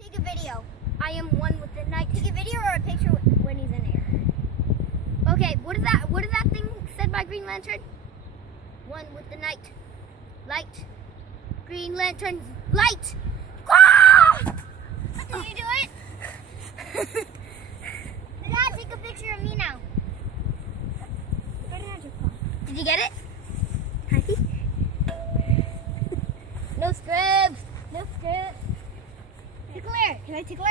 Take a video. I am one with the night. Take a video or a picture when he's in air. Okay, what is that? What is that thing said by Green Lantern? One with the night. Light. Green Lantern. Light. Ah! Can you do it? Dad, take a picture of me now. Did you get it? No scribs. No scripts. Tickler. Can I tickler?